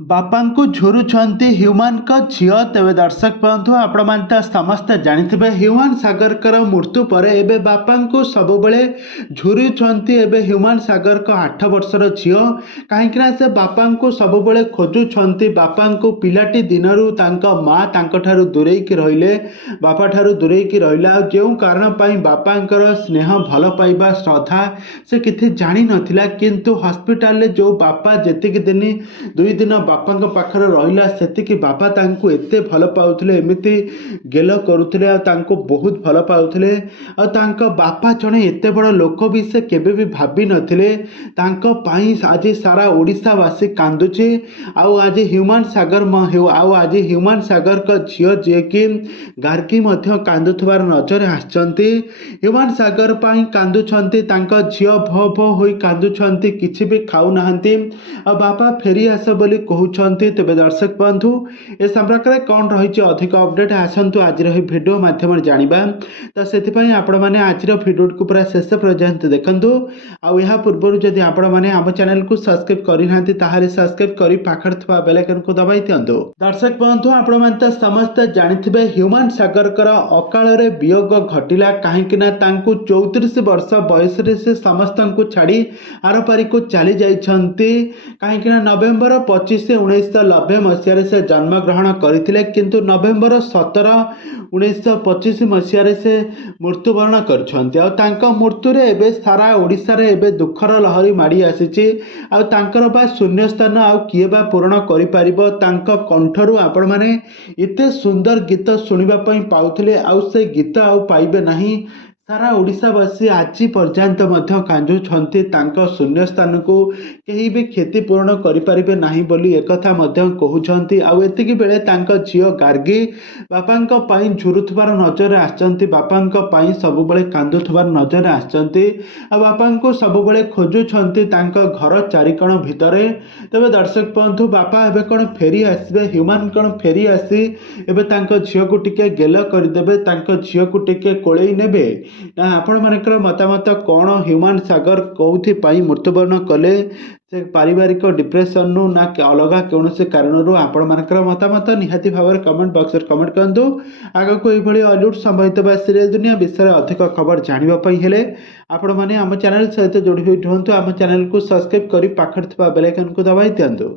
बापा को झुरुछंती ह्यूमान का झील तेज दर्शक बंधु आपण तो समस्ते जानिथिबे ह्यूमान सागर कर मृत्यु पर एबे बापा को सब बेले झुरुछंती एबे ह्यूमान सागर का 8 वर्षर झील कहीं से बापा को सब बेले खोजुछंती बापा को पिलाटी दिनरू तांका माँ तांकठारु दूरेकी रहिले बापा ठारु दूरेकी रहिला जो कारण पाई बापांकर स्नेह भल पाइबा श्रद्धा से किछि जानी नथिला किंतु हॉस्पिटल रे जो बापा जेतिक दिन 2 दिन बापा पाखरे रहिला सेतिकी बापा तांको एते भल पाउथिले एमिति गेल करुथिले आ तांको बहुत भल पाउथिले आ तांको बापा जणे एते बड़ लोक भी से केबे भी भाबी नथिले तांको पाई आज सारा ओडिसा वासी कांदुची आ आज ह्यूमान सागर आज ह्यूमान सागर का झियो जे कि गार्गी मध्य कांदुथबार नजर आछंती ह्यूमान सागर पाई कांदुछंती तांको झियो भ भ होई कांदुछंती किछि भी खाउ नाहंती आ बापा फेरी आस बोली कहते तेज दर्शक बंधु ए संपर्क में कौन रही अधिक अपडेट आसतु आज भिडियो मध्यम जाना तो से आपण मैंने आज भिडियो को पूरा शेष पर्यंत देखूँ आया पूर्व जदि आपण मैंने आम चैनल को सब्सक्राइब करना सब्सक्राइब कर पाखर बेल आइकन को दबाई दिंतु। दर्शक बंधु आपण मैंने तो समस्ते जानिथिबे ह्यूमान सागर अकाल वियोग घटिला कहीं 34 वर्ष बयस से समस्त को छाड़ी आरपारी को चली जाइछंती कहीं नवेम्बर 25 1990 मसीह से जन्मग्रहण करते किंतु नवेम्बर 17 1925 मसीह से मृत्युवरण कर मृत्यु एवं सारा ओडिशा रे एवं दुखर लहरी माड़ी आसी बा शून्य स्थान आउ किए बा पूरण कर कंठरू आपण मैंने एते सुंदर गीत शुणा पाउथिले आउ से गीत आउ पाइबे नहीं सारा ओडिशावासी आज पर्यंत कांजुछंती तांको शून्य स्थान को कहीं भी क्षतिपूरण करें ना बोली एक कहते आउ एतिकी बेले तांको झियो गार्गी बापा पाई झुरुथबार नजर आछंती बापा पाई सब बेले कांदुथबार नजर आछंती आ बापा को सब बेले खोजुछंती तांको घर चारिकण भितरे तबे दर्शक बंधु बापा एबे कौन फेरी आसबे ह्यूमान कौन फेरी आसी एबे तांको झियो को टिके गेल करदेबे तांको झियो को टिके कोळेई नेबे ना आपण मानकर मतामत कौन ह्यूमान सागर कौथि पाई मृत्युवरण कले से पारिवारिक डिप्रेशन नु ना अलग कौन से कारण आपण मानकर मतामत निहाती भाव कमेंट बॉक्स में कमेंट करंतु आगे को यह हॉलीवुड संबंधित बा सीरियल दुनिया विषय अधिक खबर जानापी हेले आपण मैंने आम चैनल सहित जोड़ी हुई रुहतु आम चैनल को सब्सक्राइब कर पाखर बेल आइकन को दबाई दिंतु।